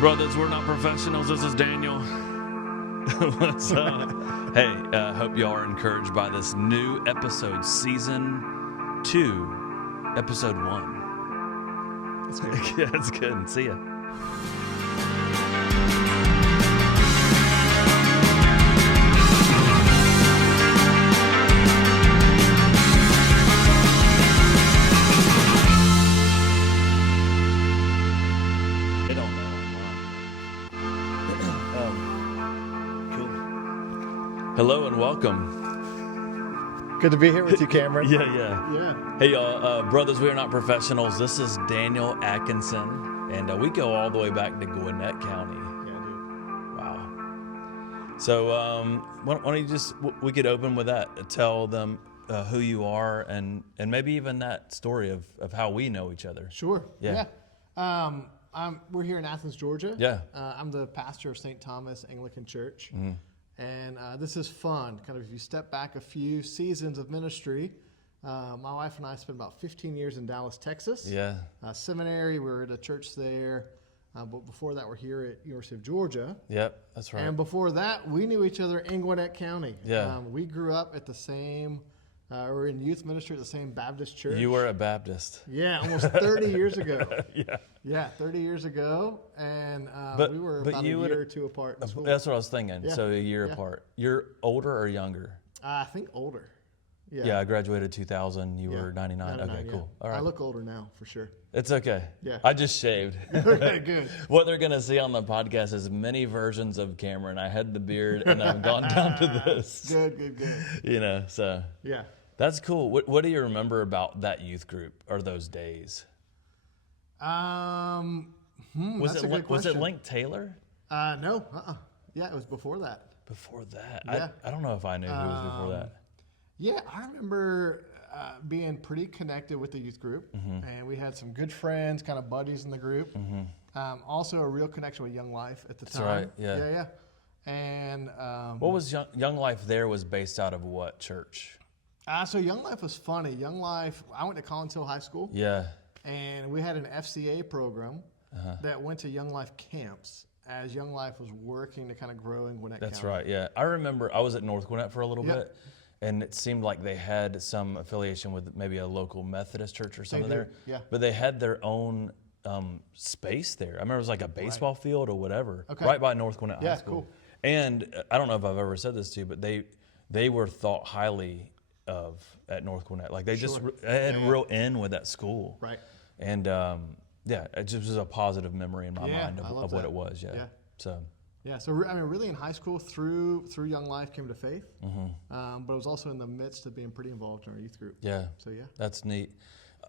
Brothers, we're not professionals. This is Daniel. What's up? Hey, hope y'all are encouraged by this new episode, Season 2, Episode 1. That's good. Yeah, it's good. See ya. Hello and welcome. Good to be here with you, Cameron. Yeah. Hey, y'all. Brothers, we are not professionals. This is Daniel Adkinson, and we go all the way back to Gwinnett County. Yeah, dude. Wow. So why don't you just, we could open with that. Tell them who you are and maybe even that story of how we know each other. Sure. Yeah. We're here in Athens, Georgia. Yeah. I'm the pastor of St. Thomas Anglican Church. Mm-hmm. And this is fun. Kind of if you step back a few seasons of ministry, my wife and I spent about 15 years in Dallas, Texas. Yeah. Seminary, we were at a church there. But before that, we're here at University of Georgia. Yep, that's right. And before that, we knew each other in Gwinnett County. Yeah. We grew up at the same, we're in youth ministry at the same Baptist church. You were a Baptist. Yeah, almost 30 years ago. Yeah. Yeah, 30 years ago, and we were about a year or two apart in school. That's what I was thinking. Yeah. So a year apart. You're older or younger? I think older. Yeah, I graduated 2000. You were 99. Okay, cool. All right. I look older now, for sure. It's okay. Yeah. I just shaved. Okay, good. What they're going to see on the podcast is many versions of Cameron. I had the beard, and I've gone down to this. Good. You know, so. Yeah. That's cool. What do you remember about that youth group or those days? That's a good question. Was it Link Taylor? No. Yeah, it was before that. Before that? Yeah. I don't know if I knew who was before that. Yeah, I remember being pretty connected with the youth group, and we had some good friends, kind of buddies in the group. Also, a real connection with Young Life at the time. That's right. Yeah. Yeah. And what was Young Life there? Was based out of what church? So Young Life was funny. Young Life, I went to Collins Hill High School. Yeah. And we had an FCA program that went to Young Life camps as Young Life was working to kind of grow in Gwinnett County. That's right, yeah. I remember I was at North Gwinnett for a little bit, and it seemed like they had some affiliation with maybe a local Methodist church or something there. Yeah. But they had their own space there. I remember it was like a baseball field or whatever, Okay. right by North Gwinnett High School. Cool. And I don't know if I've ever said this to you, but they were thought highly of at North Gwinnett. Like they just had a real in with that school. Right. And it just was a positive memory in my mind of what it was. Yeah. So really in high school through Young Life came to faith, but it was also in the midst of being pretty involved in our youth group. Yeah. So yeah. That's neat.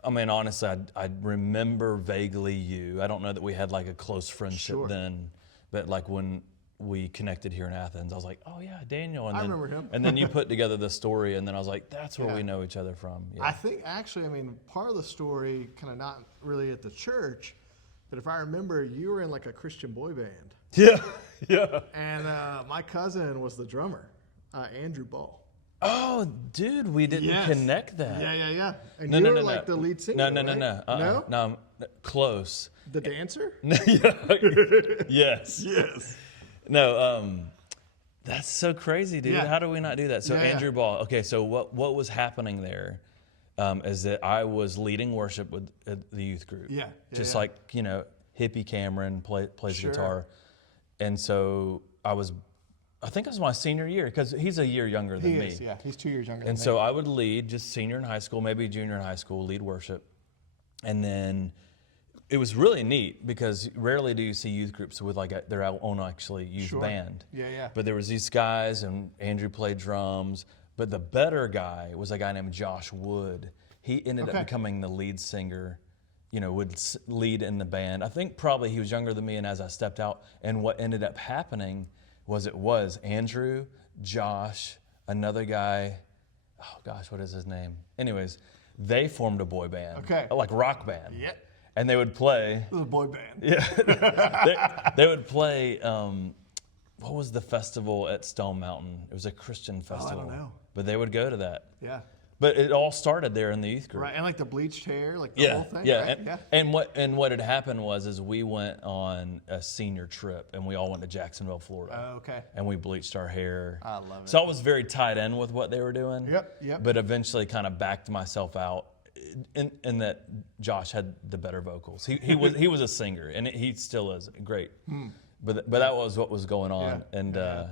I mean, honestly, I remember vaguely you. I don't know that we had like a close friendship then, but like when we connected here in Athens, I was like, oh yeah, Daniel. And I then, remember him. And then you put together the story, and then I was like, that's where we know each other from. Yeah. I think actually, part of the story, kind of not really at the church, but if I remember, you were in like a Christian boy band. Yeah. And my cousin was the drummer, Andrew Ball. Oh, dude, we didn't connect that. Yeah. And you were like the lead singer. No. No, close. The dancer? Yes. No, that's so crazy, dude. Yeah. How do we not do that? So Andrew Ball. Okay, so what was happening there is that I was leading worship with the youth group. Just like, hippie Cameron plays guitar. And so I think it was my senior year because he's a year younger than me. Yeah, he's 2 years younger than me. And so I would lead just senior in high school, maybe junior in high school, lead worship. And then it was really neat because rarely do you see youth groups with like their own actually youth band. Yeah. But there was these guys, and Andrew played drums. But the better guy was a guy named Josh Wood. He ended up becoming the lead singer, would lead in the band. I think probably he was younger than me, and as I stepped out, and what ended up happening was Andrew, Josh, another guy, oh gosh, what is his name? Anyways, they formed a boy band. Like rock band. Yeah. And they would play. It was a boy band. Yeah. they would play, what was the festival at Stone Mountain? It was a Christian festival. I don't know. But they would go to that. Yeah. But it all started there in the youth group. Right, and like the bleached hair, like the whole thing. Yeah, Right? and what had happened was we went on a senior trip and we all went to Jacksonville, Florida. Oh, okay. And we bleached our hair. I love it. So I was very tied in with what they were doing. Yep. But eventually kind of backed myself out in that Josh had the better vocals. He was a singer, and he still is great. But that was what was going on, and I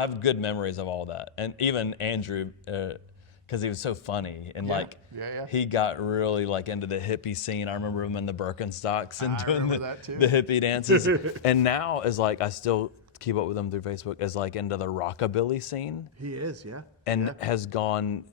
have good memories of all that, and even Andrew. Because he was so funny and he got really like into the hippie scene. I remember him in the Birkenstocks and doing the hippie dances. And now is like I still keep up with him through Facebook. Is like into the rockabilly scene. He is, and has gone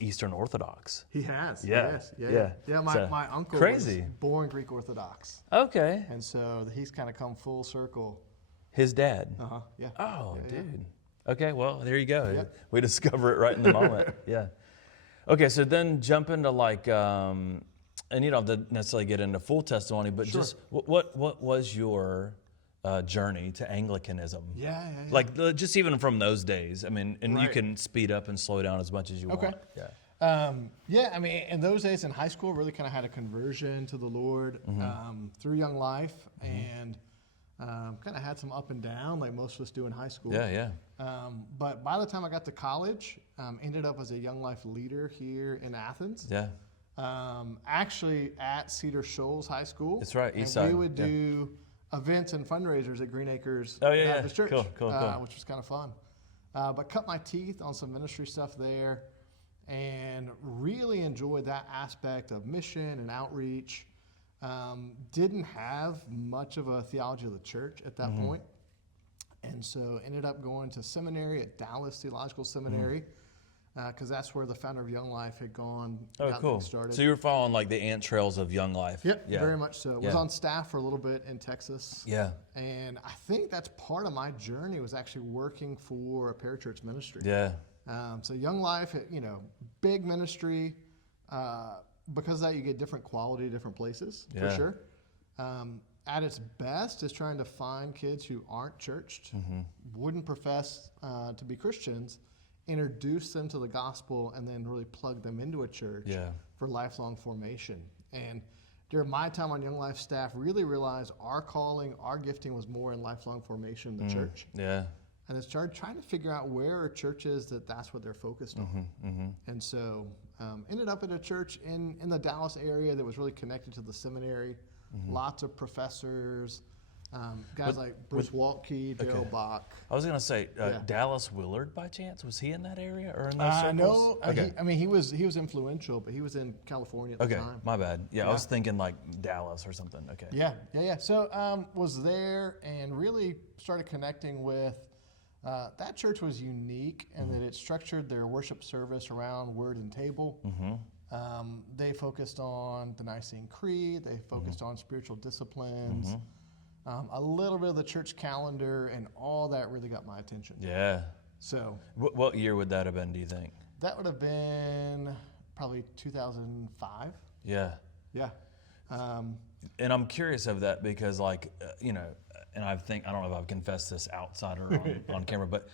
Eastern Orthodox. He has. Yeah. My uncle crazy. was born Greek Orthodox. Okay. And so he's kind of come full circle. His dad. Yeah. Oh, dude. Okay, well, there you go. Yep. We discover it right in the moment. Yeah. Okay, so then jump into like, and you don't have to necessarily get into full testimony, but just what was your journey to Anglicanism? Yeah. Like just even from those days. I mean, and you can speed up and slow down as much as you want. Yeah. I mean, in those days in high school, really kind of had a conversion to the Lord through Young Life, and kind of had some up and down, like most of us do in high school. But by the time I got to college, ended up as a Young Life leader here in Athens. Actually at Cedar Shoals High School. That's right, East and Side. we would do events and fundraisers at Green Acres Baptist Church, cool. which was kind of fun. But cut my teeth on some ministry stuff there, and really enjoyed that aspect of mission and outreach. Didn't have much of a theology of the church at that point. And so ended up going to seminary at Dallas Theological Seminary, because that's where the founder of Young Life had gone. Oh, cool. Started. So you were following like the ant trails of Young Life. Yep, very much so. Was on staff for a little bit in Texas. And I think that's part of my journey, was actually working for a parachurch ministry. So Young Life, big ministry. Because of that, you get different quality, different places, for sure. At its best is trying to find kids who aren't churched, wouldn't profess to be Christians, introduce them to the gospel, and then really plug them into a church for lifelong formation. And during my time on Young Life staff, really realized our calling, our gifting was more in lifelong formation in the church. And then started trying to figure out where are churches that's what they're focused on. And so ended up at a church in the Dallas area that was really connected to the seminary. Lots of professors, guys like Bruce Waltke, Daryl Bach. I was going to say, Dallas Willard by chance? Was he in that area or in those circles? No, he was influential, but he was in California at the time. My bad. I was thinking like Dallas or something. Yeah. So was there and really started connecting with. That church was unique in that it structured their worship service around word and table. They focused on the Nicene Creed. They focused on spiritual disciplines. A little bit of the church calendar, and all that really got my attention. So, what year would that have been, do you think? That would have been probably 2005. Yeah. And I'm curious of that because, like, and I don't know if I've confessed this outside or on camera, but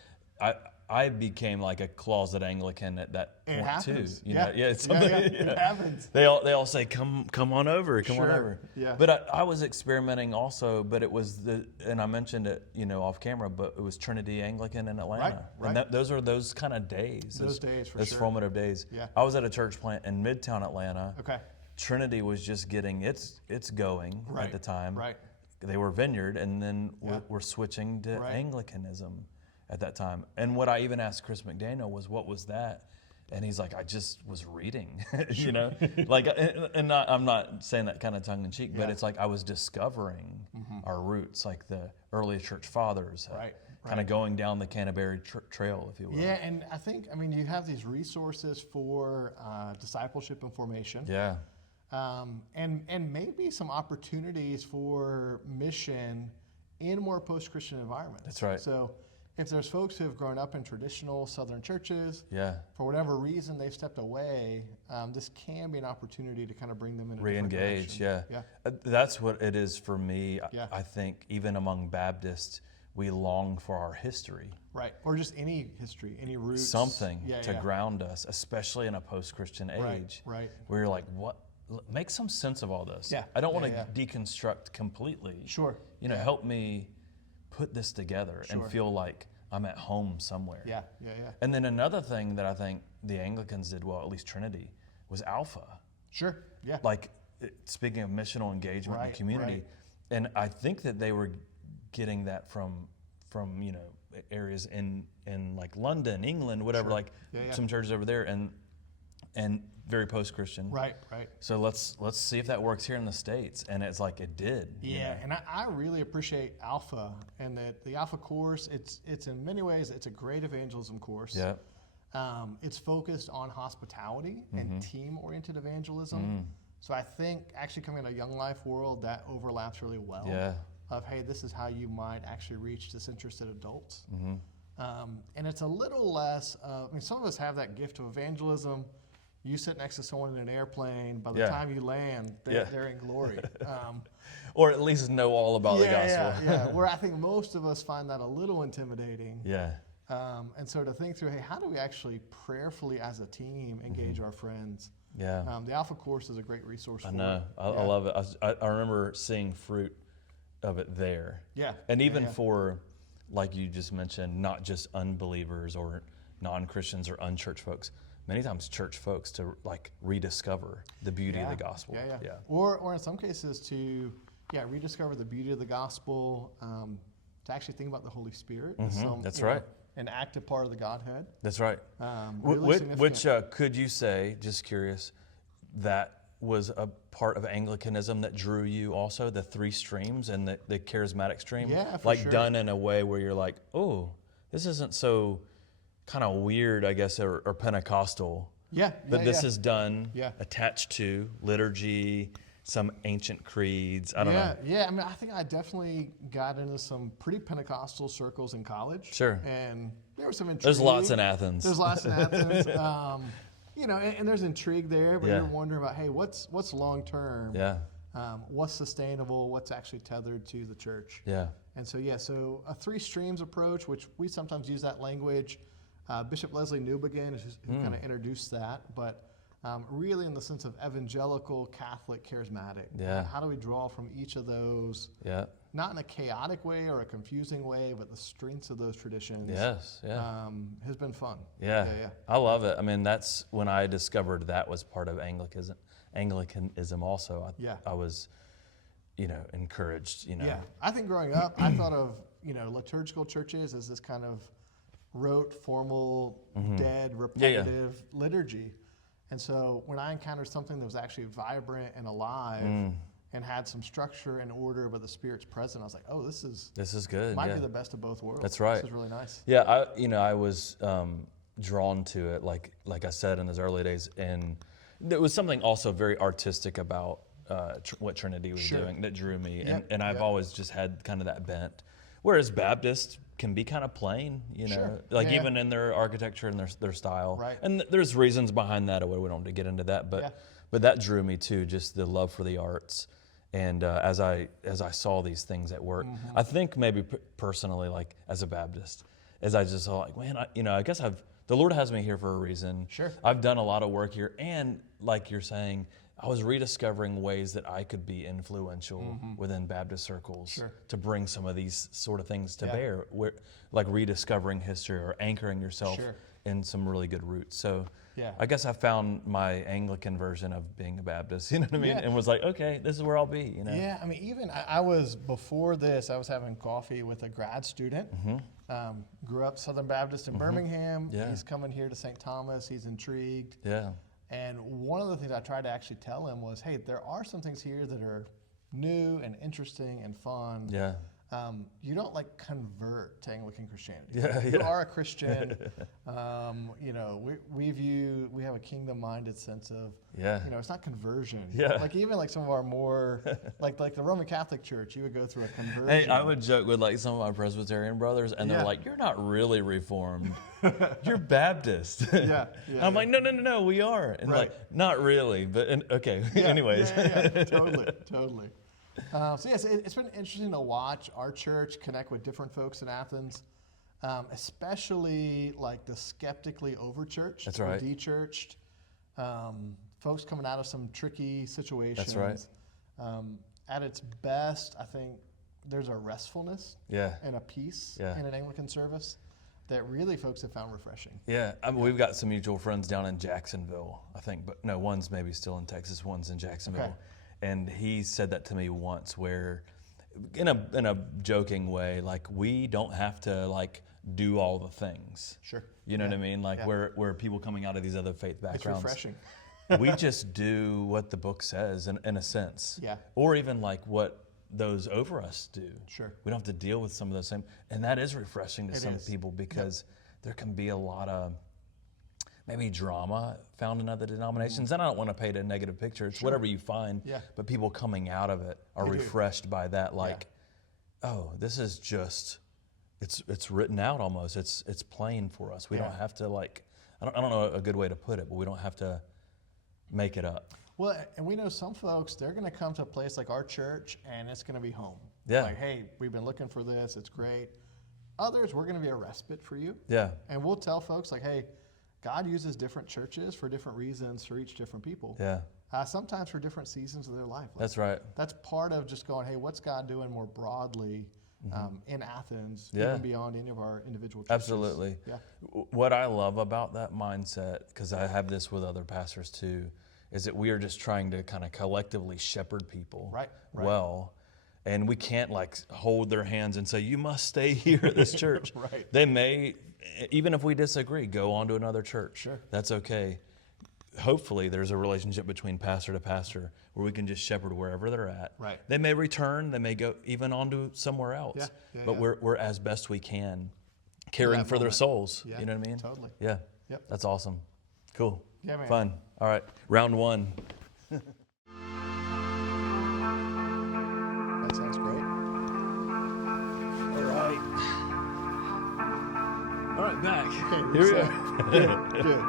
I became like a closet Anglican at that point happens. too. It's something. It happens. They all say, come on over, come on over. Yeah. But I was experimenting also, but it was and I mentioned it, off camera, but it was Trinity Anglican in Atlanta. Right. And those are those kind of days. Those formative days. Yeah. I was at a church plant in Midtown Atlanta. Okay. Trinity was just getting its going at the time. Right. They were Vineyard, and then we're switching to Anglicanism at that time. And what I even asked Chris McDaniel was, what was that? And he's like, I just was reading, like, and I'm not saying that kind of tongue in cheek, but it's like I was discovering our roots, like the early church fathers, kind of going down the Canterbury Trail, if you will. Yeah, and I think, you have these resources for discipleship and formation. And maybe some opportunities for mission in more post-Christian environments. That's right. So if there's folks who have grown up in traditional Southern churches, for whatever reason they've stepped away, this can be an opportunity to kind of bring them in. Re-engage, That's what it is for me. I think even among Baptists, we long for our history. Right, or just any history, any roots. Something to ground us, especially in a post-Christian age. Right. Where you're like, what? Make some sense of all this. Yeah. I don't want to deconstruct completely. Sure. Help me put this together and feel like I'm at home somewhere. Yeah. And then another thing that I think the Anglicans did well, at least Trinity, was Alpha. Sure, yeah. Like, speaking of missional engagement in the community, and I think that they were getting that from areas in like London, England, whatever, some churches over there, and very post-Christian. Right. So let's see if that works here in the States, and it's like it did. Yeah, and I really appreciate Alpha, and that the Alpha course, it's in many ways, it's a great evangelism course. Yeah. It's focused on hospitality and team-oriented evangelism. So I think actually coming in a Young Life world, that overlaps really well. Yeah. Of, hey, this is how you might actually reach disinterested adults. And it's a little less, some of us have that gift of evangelism. You sit next to someone in an airplane, by the time you land, they're in glory. Or at least know all about the gospel. Yeah, where I think most of us find that a little intimidating. Yeah. And so to think through, hey, how do we actually prayerfully as a team engage our friends? Yeah. The Alpha course is a great resource for it. I know. I love it. I remember seeing fruit of it there. Yeah. And even for, like you just mentioned, not just unbelievers or non-Christians or unchurched folks, many times church folks to like rediscover the beauty of the gospel. Yeah. Or in some cases to rediscover the beauty of the gospel, to actually think about the Holy Spirit as That's right. An active part of the Godhead. That's right. Really which could you say, just curious, that was a part of Anglicanism that drew you also, the three streams and the charismatic stream? Yeah, for sure. Done in a way where you're like, oh, this isn't so kind of weird, I guess, or Pentecostal. But this is done attached to liturgy, some ancient creeds. I don't know. Yeah, I think I definitely got into some pretty Pentecostal circles in college. Sure. And there was some intrigue. There's lots in Athens. And there's intrigue there, but you're wondering about, hey, what's long term? Yeah. What's sustainable? What's actually tethered to the church? Yeah. And so a three streams approach, which we sometimes use that language. Bishop Leslie Newbegin is who kind of introduced that, but really in the sense of evangelical, Catholic, charismatic. Yeah. How do we draw from each of those? Yeah. Not in a chaotic way or a confusing way, but the strengths of those traditions. Yes. Yeah. Has been fun. Yeah. I love it. I mean, that's when I discovered that was part of Anglicanism also. I was, encouraged. Yeah. I think growing up, I thought of liturgical churches as this kind of rote, formal, dead, repetitive liturgy. And so when I encountered something that was actually vibrant and alive and had some structure and order, but the Spirit's present, I was like, oh, this is good. Might be the best of both worlds. That's right. This is really nice. Yeah, I was drawn to it, like I said in those early days, and there was something also very artistic about what Trinity was doing that drew me, and I've always just had kind of that bent. Whereas Baptist can be kind of plain, even in their architecture and their style. Right. And there's reasons behind that. We don't want to get into that, but that drew me too, just the love for the arts. And as I saw these things at work, I think maybe personally, like as a Baptist, as I just saw, like, man, I guess the Lord has me here for a reason. Sure. I've done a lot of work here, and like you're saying, I was rediscovering ways that I could be influential within Baptist circles to bring some of these sort of things to bear, like rediscovering history or anchoring yourself in some really good roots. So I guess I found my Anglican version of being a Baptist, you know what I mean? And was like, okay, this is where I'll be, Yeah, I mean, even I was, before this, I was having coffee with a grad student, grew up Southern Baptist in Birmingham. He's coming here to St. Thomas. He's intrigued. Yeah. And one of the things I tried to actually tell him was, hey, there are some things here that are new and interesting and fun. Yeah. You don't convert to Anglican Christianity. You are a Christian. We have a kingdom-minded sense of, it's not conversion. Even some of our more, like the Roman Catholic Church, you would go through a conversion. Hey, I would joke with some of my Presbyterian brothers, and they're like, you're not really Reformed. You're Baptist. I'm like, no, we are. And not really, but okay. Anyways. Totally. So yes, it's been interesting to watch our church connect with different folks in Athens, especially like the skeptically over-churched, That's right. de-churched, folks coming out of some tricky situations. That's right. At its best, I think there's a restfulness and a peace in an Anglican service that really folks have found refreshing. Yeah, I mean, we've got some mutual friends down in Jacksonville, I think, but no, one's maybe still in Texas, one's in Jacksonville. Okay. And he said that to me once where, in a joking way, like, we don't have to, like, do all the things. Sure. You know what I mean? Like, we're people coming out of these other faith backgrounds. It's refreshing. We just do what the book says, in a sense. Yeah. Or even, like, what those over us do. Sure. We don't have to deal with some of those same, and that is refreshing to some people because there can be a lot of maybe drama found in other denominations. And I don't want to paint a negative picture. It's whatever you find, but people coming out of it are refreshed by that. Like, oh, this is just, it's written out almost. It's plain for us. We don't have to, like, I don't know a good way to put it, but we don't have to make it up. Well, and we know some folks, they're going to come to a place like our church, and it's going to be home. Yeah. Like, hey, we've been looking for this. It's great. Others, we're going to be a respite for you. Yeah. And we'll tell folks, like, hey, God uses different churches for different reasons for each different people. Yeah. Sometimes for different seasons of their life. Like, that's right. That's part of just going, hey, what's God doing more broadly in Athens, even beyond any of our individual churches? Absolutely. Yeah. What I love about that mindset, because I have this with other pastors too, is that we are just trying to kind of collectively shepherd people well. And we can't, like, hold their hands and say, you must stay here at this church. Right. They may, even if we disagree, go on to another church. Sure. That's okay. Hopefully there's a relationship between pastor to pastor where we can just shepherd wherever they're at. Right. They may return, they may go even on to somewhere else. But we're as best we can caring for their souls. Yeah. You know what I mean? Totally. Yeah. Yep. That's awesome. Cool. Yeah, man. Fun. All right. Round one. That sounds great. All right, back. Okay, Here we are. Good.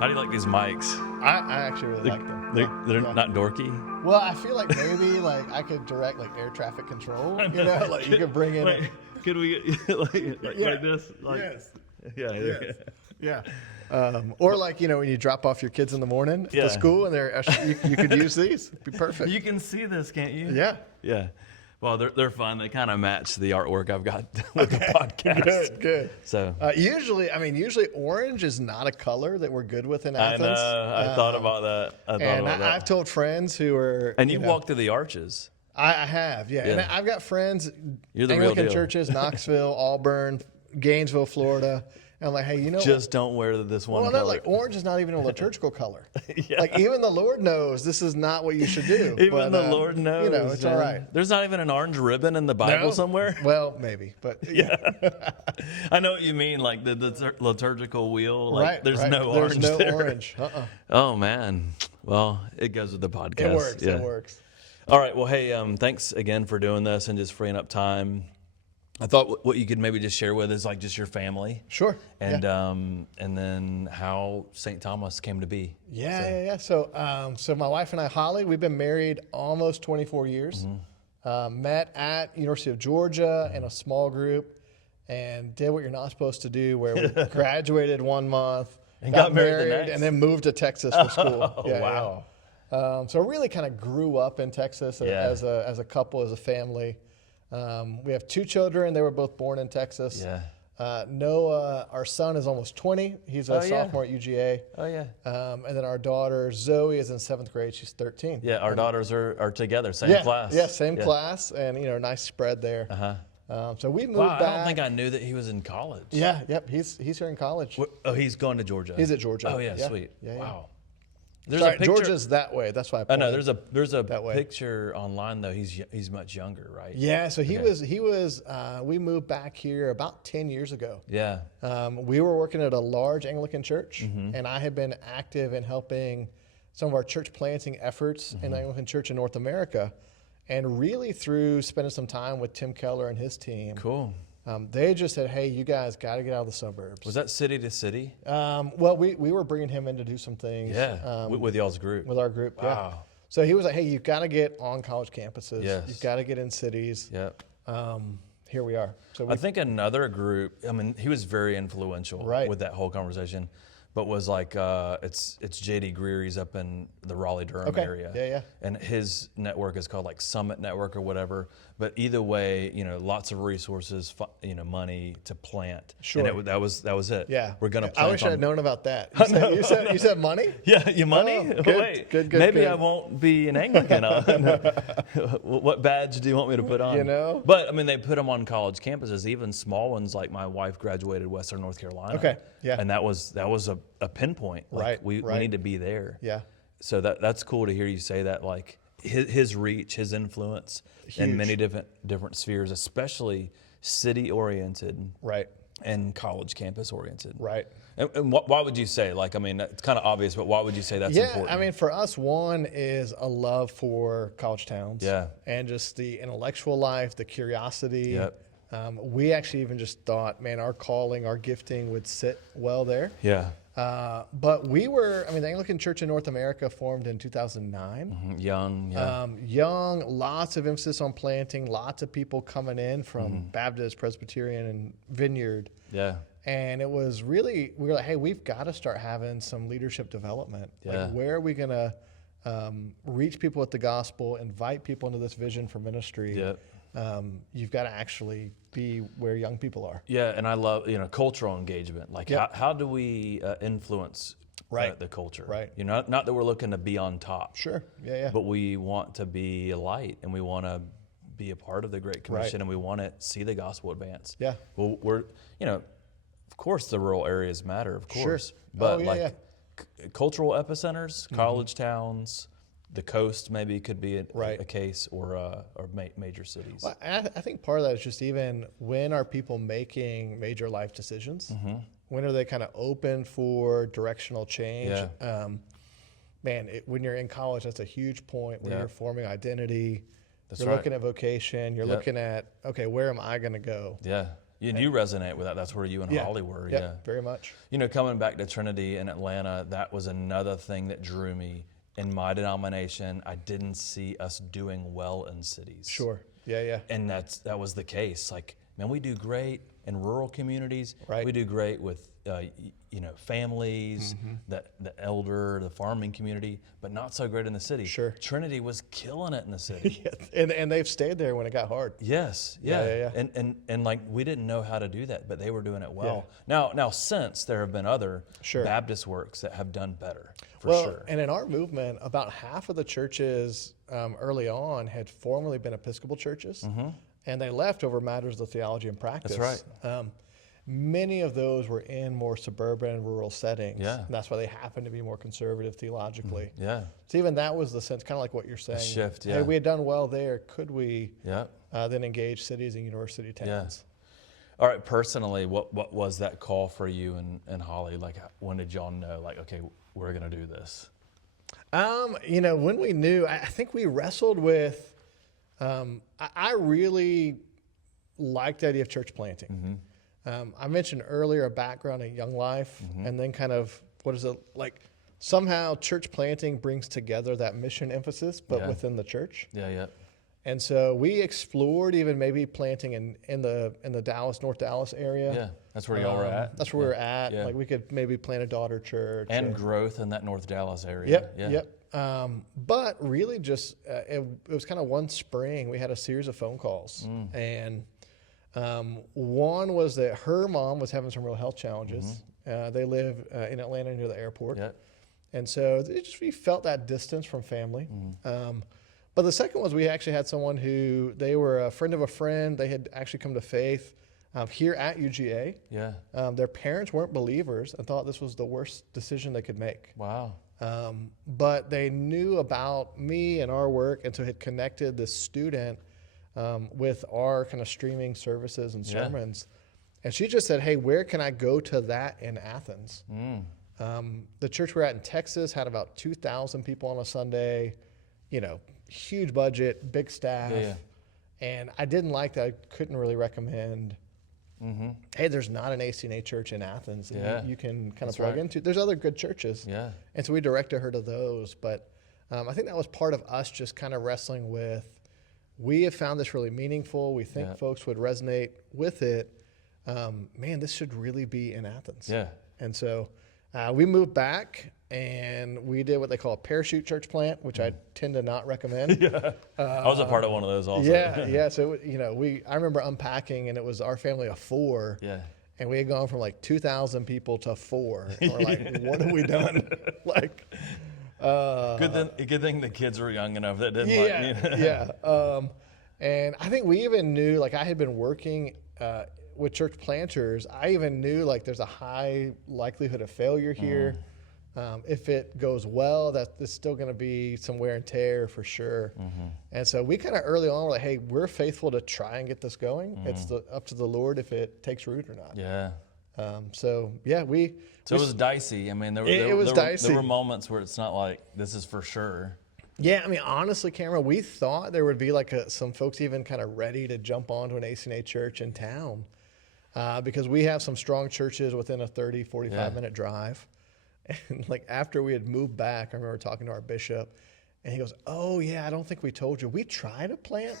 How do you like these mics? I actually really like them. They're not dorky? Well, I feel like maybe like I could direct like air traffic control. You know, like you could bring in. Wait, could we get like this? Like, yes. Yeah. Yeah. Or like, you know, when you drop off your kids in the morning to school and you could use these. It'd be perfect. You can see this, can't you? Yeah. Yeah. Well, they're fun. They kind of match the artwork I've got with the podcast. Good. So usually orange is not a color that we're good with in Athens. I know. I thought about that. I've told friends who are. And you walked through the arches. I have, yeah. And I've got friends, You're the Anglican real deal. churches, Knoxville, Auburn, Gainesville, Florida. And I'm like, hey, you know, just don't wear this one color. Well, like orange is not even a liturgical color. Like even the Lord knows this is not what you should do. Even the Lord knows. You know, it's all right. There's not even an orange ribbon in the Bible somewhere. Well, maybe, but yeah. I know what you mean. Like the liturgical wheel. Like there's no orange. There's no there. orange. Oh man. Well, it goes with the podcast. It works. Yeah. It works. All right. Well, hey, thanks again for doing this and just freeing up time. I thought what you could maybe just share with is like just your family. Sure. And then how St. Thomas came to be. Yeah. So my wife and I, Holly, we've been married almost 24 years. Met at University of Georgia in a small group and did what you're not supposed to do, where we graduated 1 month, and got married the next. and then moved to Texas for school. Wow. So really kind of grew up in Texas as a couple, as a family. We have 2 children. They were both born in Texas. Yeah. Noah, our son, is almost 20. He's a sophomore at UGA. Oh, yeah. And then our daughter, Zoe, is in 7th grade. She's 13. Yeah, our daughters are together, same class. Yeah, same class, and, you know, nice spread there. So we moved back. I don't think I knew that he was in college. Yeah, he's here in college. He's going to Georgia. He's at Georgia. Oh, yeah, sweet. Yeah. Wow. There's a picture. Georgia's that way. That's why I know there's a picture online though. He's much younger, right? Yeah. So he was. We moved back here about 10 years ago. Yeah. We were working at a large Anglican church, and I had been active in helping some of our church planting efforts in the Anglican Church in North America, and really through spending some time with Tim Keller and his team. Cool. They just said, hey, you guys got to get out of the suburbs. Was that city to city? Well, we were bringing him in to do some things. Yeah, with y'all's group. With our group, wow. yeah. So he was like, hey, you've got to get on college campuses. Yes. You've got to get in cities. Yep. Here we are. So I think another group, I mean, he was very influential with that whole conversation, but was like, it's J.D. Greery's up in the Raleigh-Durham area. Yeah. And his network is called like Summit Network or whatever. But either way, lots of resources, money to plant. Sure. And that was it. Yeah. We're going to plant. I wish I had known about that. You said money? Yeah, your money? Oh, good, Wait, good, maybe I won't be an Anglican. What badge do you want me to put on? But I mean, they put them on college campuses, even small ones. Like my wife graduated Western North Carolina. Okay, yeah. And that was a pinpoint. Like we need to be there. Yeah. So that's cool to hear you say that. Like his reach, his influence in many different spheres, especially city oriented. Right. And college campus oriented. Right. And why would you say, like, I mean, it's kind of obvious, but why would you say that's important? Yeah, I mean, for us, one is a love for college towns. Yeah. And just the intellectual life, the curiosity. Yep. We actually even just thought, man, our calling, our gifting would sit well there. Yeah. But the Anglican Church in North America formed in 2009. Mm-hmm. Young, yeah. Young, lots of emphasis on planting, lots of people coming in from Baptist, Presbyterian, and Vineyard. Yeah. And it was really, we were like, hey, we've got to start having some leadership development. Yeah. Like, where are we going to reach people with the gospel, invite people into this vision for ministry? Yep. You've got to actually be where young people are. Yeah, and I love, cultural engagement. Like, how do we influence the culture? Right. Not that we're looking to be on top. Sure. Yeah. But we want to be a light, and we want to be a part of the Great Commission, and we want to see the gospel advance. Yeah. Well, we're, of course the rural areas matter, of course. Sure. But cultural epicenters, college towns, the coast maybe could be a case, or major cities. Well, I think part of that is just even when are people making major life decisions? Mm-hmm. When are they kind of open for directional change? Yeah. When you're in college, that's a huge point where you're forming identity. That's you're looking at vocation. You're looking at, okay, where am I going to go? Yeah. And you resonate with that. That's where you and Holly were. Yeah, very much. Coming back to Trinity in Atlanta, that was another thing that drew me. In my denomination, I didn't see us doing well in cities. Sure. Yeah. And that was the case. Like, man, we do great in rural communities. Right. We do great with families, the elder, the farming community, but not so great in the city. Sure. Trinity was killing it in the city. And they've stayed there when it got hard. Yes. Yeah. And like, we didn't know how to do that, but they were doing it well. Yeah. Now since there have been other Baptist works that have done better. For sure. And in our movement, about half of the churches early on had formerly been Episcopal churches, and they left over matters of theology and practice. That's right. Many of those were in more suburban, rural settings. Yeah. And that's why they happen to be more conservative theologically. Yeah. So even that was the sense, kind of like what you're saying. A shift, yeah. Hey, we had done well there. Could we then engage cities and university towns? Yeah. All right, personally, what was that call for you and Holly? Like, when did y'all know, like, okay, we're going to do this? When we knew, I think we wrestled with, I really liked the idea of church planting. I mentioned earlier a background in Young Life, and then kind of, what is it, like somehow church planting brings together that mission emphasis, but within the church. Yeah. And so we explored even maybe planting in the Dallas, North Dallas area. Yeah, that's where y'all were at. That's where we were at. Yeah. Like we could maybe plant a daughter church. And growth in that North Dallas area. Yep. But really just, it was kind of one spring, we had a series of phone calls. And one was that her mom was having some real health challenges. They live in Atlanta near the airport. Yep. And so we felt that distance from family. But the second was we actually had someone who, they were a friend of a friend. They had actually come to faith here at UGA. Yeah. Their parents weren't believers and thought this was the worst decision they could make. Wow. But they knew about me and our work, and so had connected this student with our kind of streaming services and sermons. And she just said, hey, where can I go to that in Athens? The church we're at in Texas had about 2,000 people on a Sunday, huge budget, big staff. And I didn't like that. I couldn't really recommend, hey, there's not an ACNA church in Athens that you can kind of plug into. There's other good churches. Yeah. And so we directed her to those. But I think that was part of us just kind of wrestling with, we have found this really meaningful. We think folks would resonate with it. Man, this should really be in Athens. Yeah. And so we moved back, and we did what they call a parachute church plant, which I tend to not recommend. I was a part of one of those also. Yeah. So, I remember unpacking, and it was our family of 4. Yeah. And we had gone from like 2,000 people to 4. And we're like, what have we done? Good thing the kids were young enough that didn't and I think we even knew, like, I had been working with church planters. I even knew, like, there's a high likelihood of failure here. If it goes well, that there's still going to be some wear and tear for sure. And so we kind of early on were like, hey, we're faithful to try and get this going. It's up to the Lord if it takes root or not. Yeah. So it was dicey. I mean, it was dicey. There were moments where it's not like this is for sure. Yeah, I mean, honestly, Cameron, we thought there would be like some folks even kind of ready to jump onto an ACNA church in town because we have some strong churches within a 30, 45-minute drive. And like after we had moved back, I remember talking to our bishop, and he goes, "Oh yeah, I don't think we told you. We tried a plant.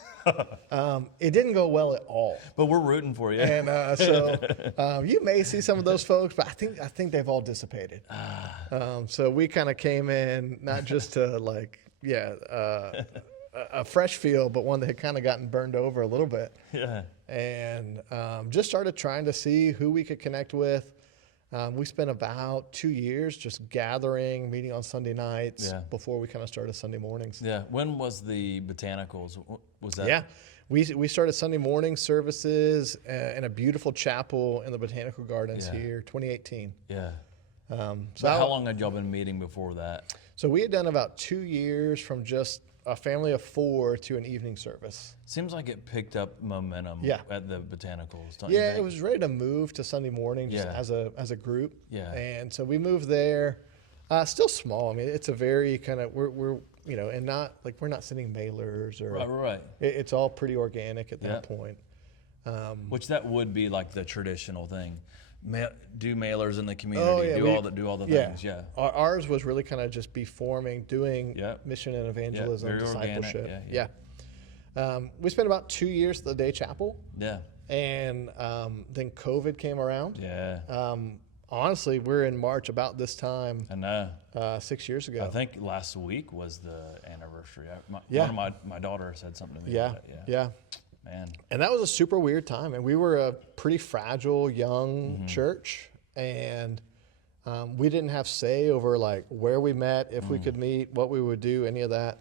It didn't go well at all. But we're rooting for you." And so you may see some of those folks, but I think they've all dissipated. So we kind of came in not just to a fresh field, but one that had kind of gotten burned over a little bit. Yeah. And just started trying to see who we could connect with. We spent about 2 years just gathering, meeting on Sunday nights before we kind of started Sunday mornings. Yeah. When was the botanicals? Was that? Yeah. We started Sunday morning services in a beautiful chapel in the Botanical Gardens here, 2018. Yeah. So how long had y'all been meeting before that? So we had done about 2 years from just a family of 4 to an evening service. Seems like it picked up momentum at the botanicals, don't you think? It was ready to move to Sunday morning just as a group. Yeah. And so we moved there. Still small. I mean, it's a very kind of we're and not like we're not sending mailers or right. It's all pretty organic at that point. Which that would be like the traditional thing. Do mailers in the community, do all the things. Yeah. Ours was really kind of just doing mission and evangelism, discipleship. We spent about 2 years at the day chapel. Yeah. And then COVID came around. Yeah. Honestly, we're in March about this time. I know. 6 years ago. I think last week was the anniversary. One of my daughter said something to me about it. Yeah. Man. And that was a super weird time. And we were a pretty fragile young church. And we didn't have say over like where we met, if we could meet, what we would do, any of that.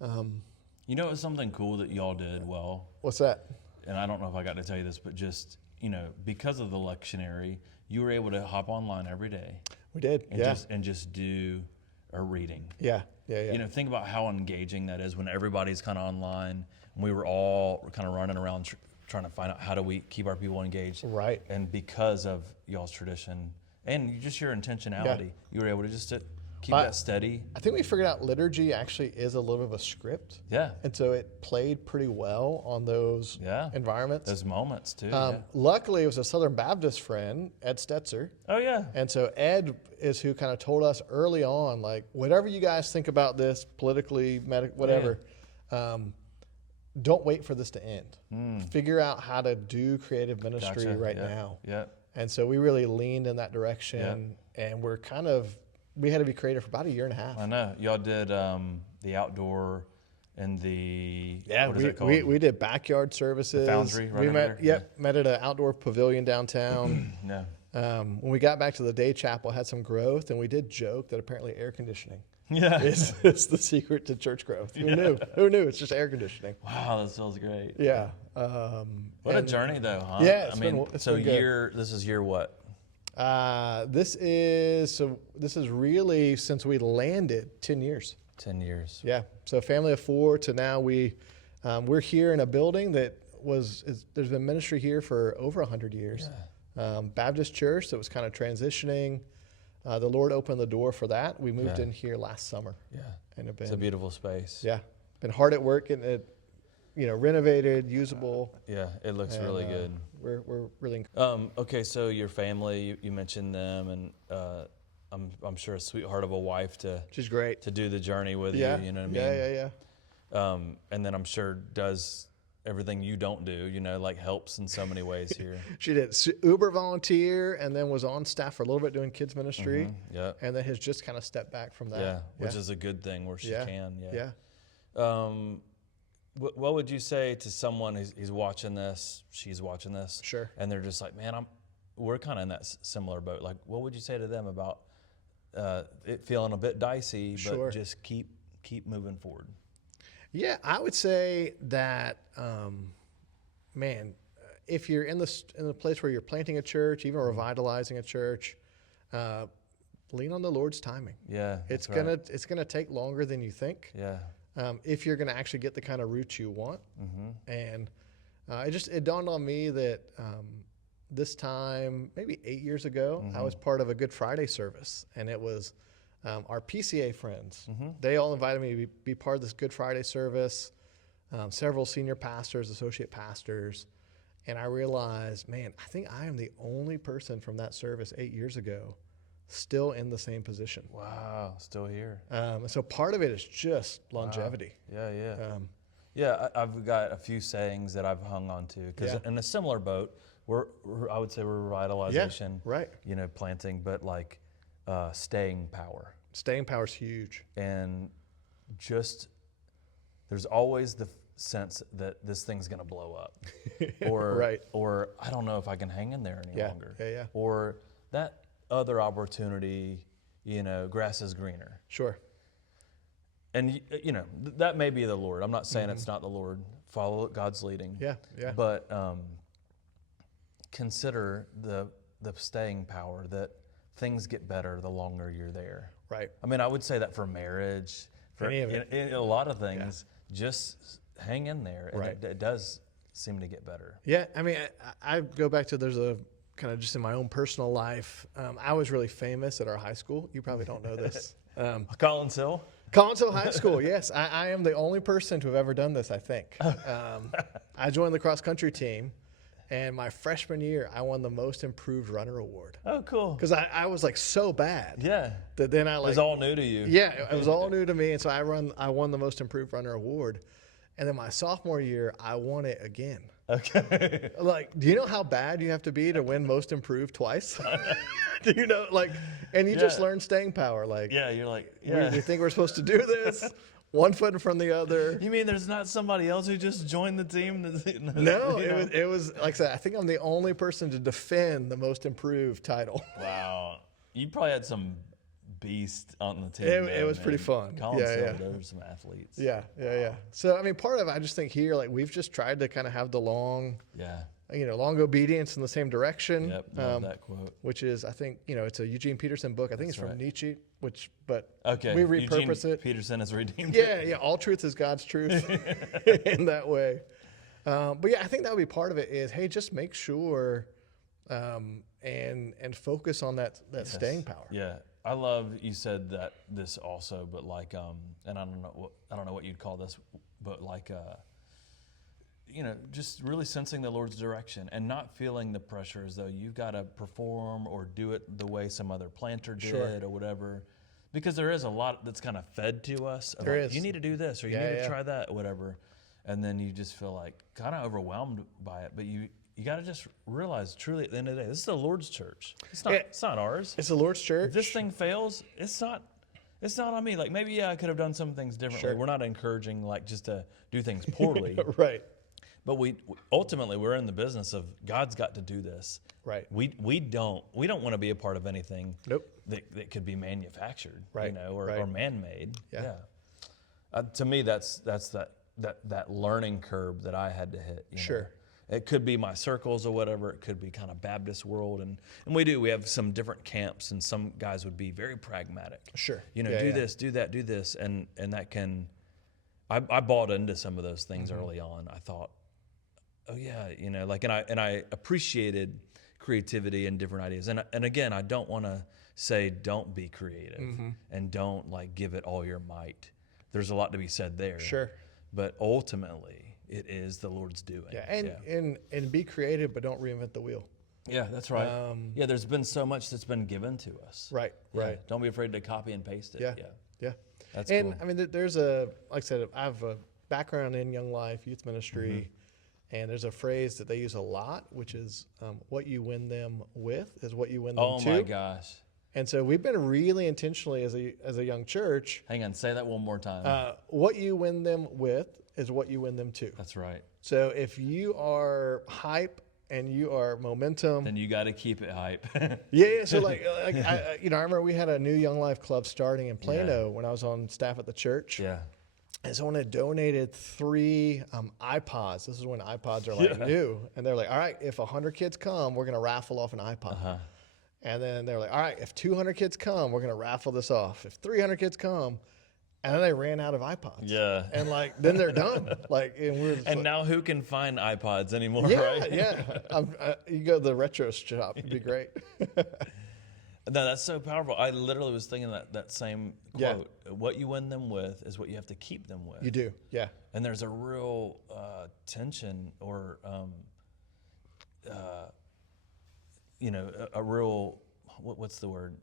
It was something cool that y'all did well. What's that? And I don't know if I got to tell you this, but just, because of the lectionary, you were able to hop online every day. We did, and just do a reading. Yeah. Think about how engaging that is when everybody's kind of online. And we were all kind of running around trying to find out how do we keep our people engaged. Right. And because of y'all's tradition and just your intentionality, you were able to just keep that steady. I think we figured out liturgy actually is a little bit of a script. Yeah. And so it played pretty well on those environments. Those moments too. Luckily, it was a Southern Baptist friend, Ed Stetzer. Oh, yeah. And so Ed is who kind of told us early on, like, whatever you guys think about this politically, whatever, don't wait for this to end. Figure out how to do creative ministry now. Yeah. And so we really leaned in that direction, and we had to be creative for about a year and a half. I know. Y'all did the outdoor and the what is we, it called? we did backyard services. The Foundry, right? We met at an outdoor pavilion downtown. When we got back to the day chapel, had some growth, and we did joke that apparently air conditioning is the secret to church growth. Who knew? Who knew? It's just air conditioning. Wow, that sounds great. Yeah. What a journey, though, huh? Yeah, this is year what? This is really since we landed 10 years. 10 years. Yeah. So family of 4 to now we're here in a building that there's been ministry here for over 100 years. Yeah. Baptist church that was kind of transitioning. The Lord opened the door for that. We moved in here last summer. Yeah. And it's a beautiful space. Yeah. Been hard at work getting it, renovated, usable. It looks really good. We're really okay, so your family, you mentioned them, and I'm sure a sweetheart of a wife she's great to do the journey with you. You know what I mean? Yeah. And then I'm sure does everything you don't do, like helps in so many ways here. She did Uber volunteer and then was on staff for a little bit doing kids ministry. Mm-hmm. Yeah. And then has just kind of stepped back from that. Yeah, which is a good thing where she can. Yeah. What would you say to someone who's watching this, she's watching this, sure, and they're just like, man, we're kind of in that similar boat. Like, what would you say to them about it feeling a bit dicey, but just keep moving forward? Yeah, I would say that, man, if you're in the place where you're planting a church, even revitalizing a church, lean on the Lord's timing. Yeah, it's gonna take longer than you think. Yeah. If you're going to actually get the kind of roots you want. Mm-hmm. And it dawned on me that this time, maybe 8 years ago, I was part of a Good Friday service. And it was our PCA friends. Mm-hmm. They all invited me to be part of this Good Friday service, several senior pastors, associate pastors. And I realized, man, I think I am the only person from that service 8 years ago still in the same position. Wow, still here. So part of it is just longevity. Wow. Yeah. I've got a few sayings that I've hung on to because in a similar boat, I would say we're revitalization, right? Planting, but like staying power. Staying power is huge, and just there's always the sense that this thing's going to blow up, or or I don't know if I can hang in there any longer, or that other opportunity, grass is greener. Sure. And, that may be the Lord. I'm not saying it's not the Lord. Follow God's leading. Yeah. But consider the staying power that things get better the longer you're there. Right. I mean, I would say that for marriage, for in a lot of things, just hang in there. And it does seem to get better. Yeah. I mean, I go back to there's a kind of just in my own personal life, I was really famous at our high school. You probably don't know this. Collins Hill High School, yes. I am the only person to have ever done this, I think. I joined the cross-country team, and my freshman year, I won the Most Improved Runner Award. Oh, cool. Because I was, so bad. Yeah. That then it was all new to you. Yeah, it was all new to me, and so I won the Most Improved Runner Award. And then my sophomore year, I won it again. Okay. Do you know how bad you have to be to win Most Improved twice? Do you know, and you just learn staying power. You're like, we think we're supposed to do this, one foot in front of the other. You mean there's not somebody else who just joined the team? No, it was, like I said, I think I'm the only person to defend the Most Improved title. Wow. You probably had some beast on the team. It was pretty fun. There were some athletes. Yeah. So, I mean, part of it, I just think here, we've just tried to kind of have the long obedience in the same direction. Yep, love that quote. Which is, I think, it's a Eugene Peterson book. I think it's from Nietzsche, we repurpose Eugene it. Peterson has redeemed it. Yeah, all truth is God's truth in that way. But I think that would be part of it is, hey, just make sure and focus on that staying power. Yeah. I love you said that this also, but and I don't know what you'd call this, but just really sensing the Lord's direction and not feeling the pressure as though you've got to perform or do it the way some other planter did or whatever, because there is a lot that's kind of fed to us. There is. You need to do this or you need to try that or whatever, and then you just feel kind of overwhelmed by it, but you got to just realize truly at the end of the day, this is the Lord's church. It's not ours. It's the Lord's church. If this thing fails, it's not on me. Maybe I could have done some things differently. Sure. We're not encouraging just to do things poorly. Right. But we're in the business of God's got to do this. Right. We don't want to be a part of anything that could be manufactured, right. or man-made. Yeah. To me, that's that learning curve that I had to hit. Sure. It could be my circles or whatever. It could be kind of Baptist world. And we have some different camps, and some guys would be very pragmatic. Sure. Do this, do that, do this. And that can, I bought into some of those things early on. I thought, oh yeah, and I appreciated creativity and different ideas. And again, I don't want to say don't be creative and don't give it all your might. There's a lot to be said there. Sure. But ultimately, it is the Lord's doing. Yeah, and be creative, but don't reinvent the wheel. Yeah, that's right. There's been so much that's been given to us. Right. Don't be afraid to copy and paste it. Yeah. That's cool. I mean, like I said, I have a background in Young Life, youth ministry, and there's a phrase that they use a lot, which is what you win them with is what you win them to. Oh my gosh. And so we've been really intentionally as a young church. Hang on, say that one more time. What you win them with is what you win them to. That's right. So if you are hype and you are momentum, then you got to keep it hype. So I remember we had a new Young Life club starting in Plano when I was on staff at the church. Yeah. And someone had donated 3 iPods. This is when iPods are new. And they're like, all right, if 100 kids come, we're going to raffle off an iPod. And then they're like, all right, if 200 kids come, we're going to raffle this off. If 300 kids come, and then they ran out of iPods. Yeah. And then they're done. And now who can find iPods anymore, right? Yeah. You go to the retro shop. It'd be great. No, that's so powerful. I literally was thinking that same quote. What you win them with is what you have to keep them with. You do, yeah. And there's a real tension or, a real, what's the word?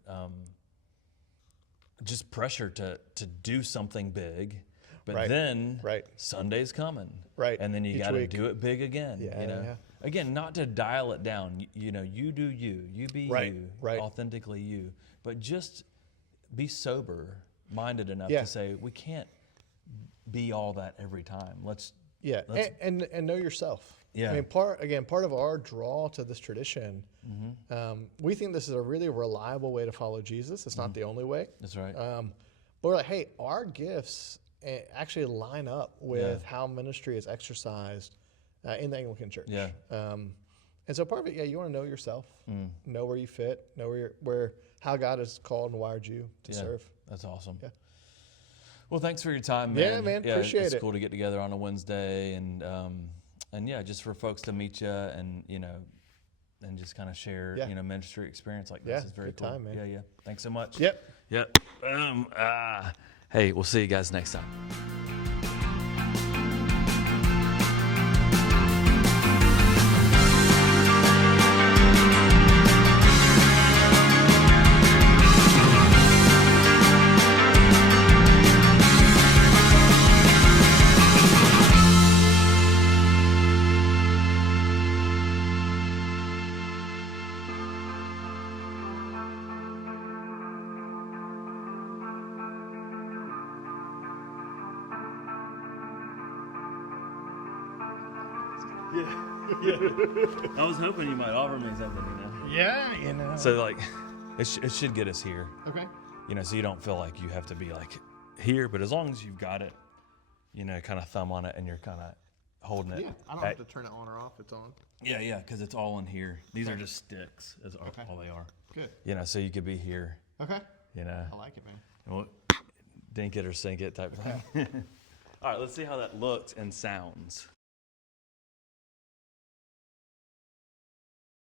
Just pressure to do something big. But then Sunday's coming. Right. And then you got to do it big again. Again, not to dial it down. You do you. You be you. Authentically you. But just be sober-minded enough to say, we can't be all that every time. Let's and know yourself. Yeah. I mean, part of our draw to this tradition, we think this is a really reliable way to follow Jesus. It's not the only way. That's right. But we're like, hey, our gifts actually line up with how ministry is exercised in the Anglican Church. Yeah. And so part of it, you want to know yourself, know where you fit, know how God has called and wired you to serve. That's awesome. Yeah. Well, thanks for your time, man. Yeah, man. Appreciate it. It's cool to get together on a Wednesday and just for folks to meet you and just kind of share ministry experience like this is very cool. Time, man. Yeah. Thanks so much. Yep. Hey, we'll see you guys next time. Yeah. I was hoping you might offer me something, Yeah, So it should get us here. Okay. So you don't feel like you have to be here, but as long as you've got it, kind of thumb on it and you're kind of holding it. Yeah, I don't have to turn it on or off. It's on. Yeah, because it's all in here. These are just sticks. That's all they are. Good. So you could be here. Okay. I like it, man. Well, dink it or sink it type of thing. All right, let's see how that looks and sounds.